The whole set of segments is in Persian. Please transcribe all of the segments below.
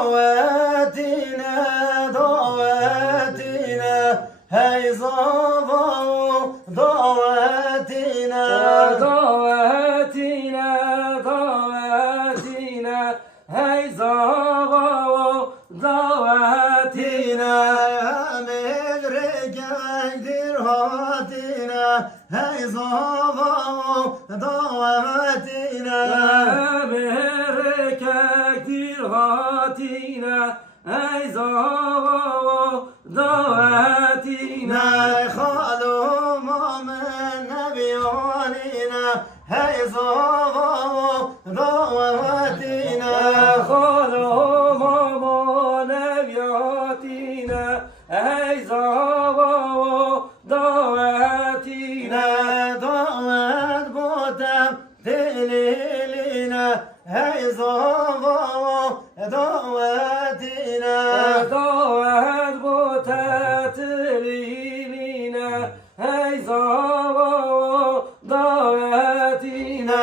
دواتينا دواتينا هاي صباو دواتينا دواتينا دواتينا هاي صباو دواتينا مدركة درهاتينا هاي صباو دواتينا هاتينا أي زواو دواتينا خالو مؤمن نبيونينا هاي زواو دواتينا خالو ماما نبياتينا أي زواو دواتينا دوات بوتم تليلينا هاي زواو دواتينا دوات بوتات ليلينا هاي زواو دواتينا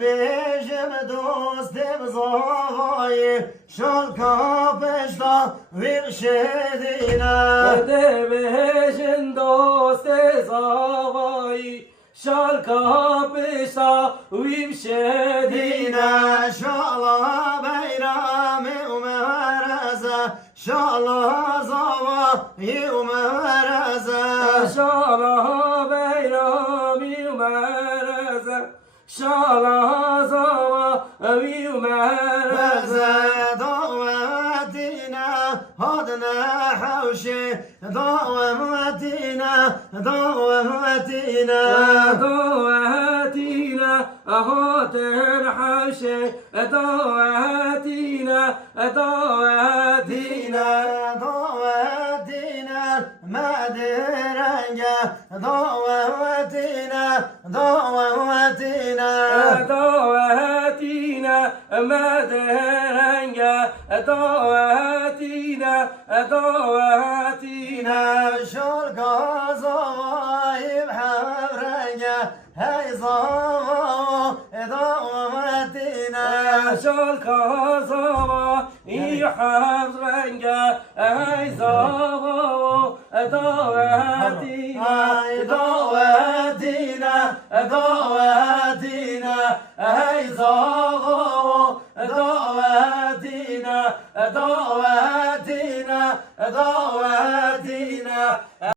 بيجم دوست بزواي شالكا بشتا ويرشدينا بيجن دوست زواي شالكا بشتا ويمشدينا شالا بيرامي ومهرزة شالا زواي ومهرزة شالا بيرامي ومهرزة شالا زواي ومهرزة دواتينا هدنا حوشي دواتينا دواتينا دواتينا هاتن حوشي دواتينا دواتينا دواتينا ما درنجا دواتينا دواتينا دواتينا مدرنجا دواتينا دواتينا شرقا زوايب حبرنجا هاي صوو دواتينا شرقا زوايب حبرنجا هاي صوو دواتينا دواتينا دواتينا هاي صوو دواتينا دواتينا